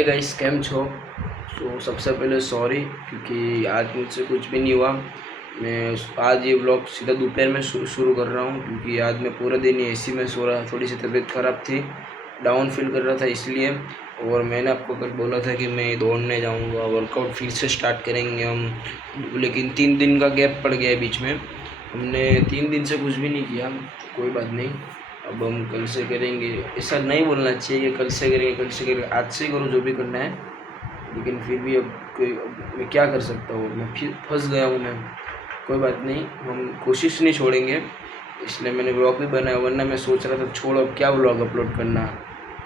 Hey guys, cam छो। तो सबसे पहले सॉरी क्योंकि आज मुझसे कुछ भी नहीं हुआ। मैं आज ये व्लॉग सीधा दोपहर में शुरू कर रहा हूँ क्योंकि आज मैं पूरा दिन एसी में सो रहा। थोड़ी सी तबीयत ख़राब थी, डाउन फील कर रहा था इसलिए। और मैंने आपको कल बोला था कि मैं दौड़ने जाऊँगा, वर्कआउट फिर से स्टार्ट करेंगे हम, लेकिन 3 दिन का गैप पड़ गया है बीच में। हमने 3 दिन से कुछ भी नहीं किया। कोई बात नहीं, अब हम कल से करेंगे। ऐसा नहीं बोलना चाहिए कि कल से करेंगे, कल से करेंगे। आज से करो जो भी करना है, लेकिन फिर भी अब मैं क्या कर सकता हूँ। मैं फिर फंस गया हूँ मैं। कोई बात नहीं, हम कोशिश नहीं छोड़ेंगे। इसलिए मैंने व्लॉग भी बनाया, वरना मैं सोच रहा था छोड़ो अब क्या व्लॉग अपलोड करना,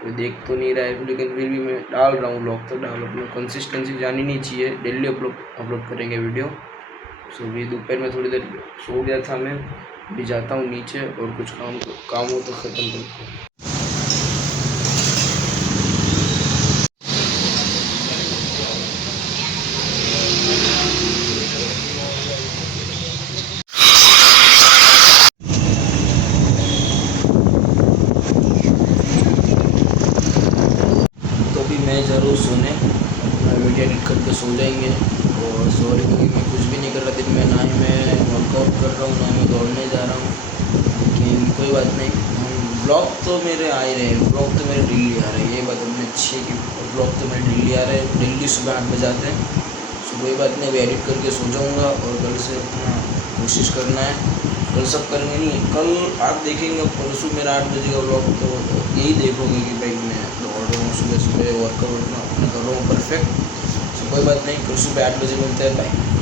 कोई देख तो नहीं रहा है। लेकिन फिर भी मैं डाल रहा हूँ व्लॉग, तो डाल। अपनी कंसिस्टेंसी जानी नहीं चाहिए, डेली अपलोड करेंगे वीडियो। सो भी दोपहर में थोड़ी देर सो गया था मैं। अभी जाता हूँ नीचे और कुछ काम हो तो ख़त्म करता हूँ। तो भी मैं ज़रूर सोने अपना वीडियो एडिट करके सो जाएंगे। और सॉरी क्योंकि मैं कुछ भी नहीं कर रहा दिन में, ना ही मैं वर्कआउट कर रहा हूँ, ना मैं दौड़ने जा रहा हूँ। लेकिन कोई बात नहीं, हम ब्लॉग तो मेरे आ ही रहे हैं। ब्लॉग तो मेरे डेली आ रहे हैं, ये बात अपनी अच्छी है कि ब्लॉग तो मेरे डेली आ रहे हैं। डेली सुबह 8 बजे आते हैं। सो कोई बात नहीं, अभी एडिट करके सो जाऊँगा। और कल से अपना कोशिश करना है। कल सब करेंगे नहीं, कल आप देखेंगे। परसों मेरा 8 बजे का ब्लॉग, तो यही देखोगे कि भाई मैं दौड़ रहा हूँ सुबह सुबह, वर्कआउट अपना कर रहा हूँ परफेक्ट। सो कोई बात नहीं, कल सुबह 8 बजे मिलते हैं। बाय।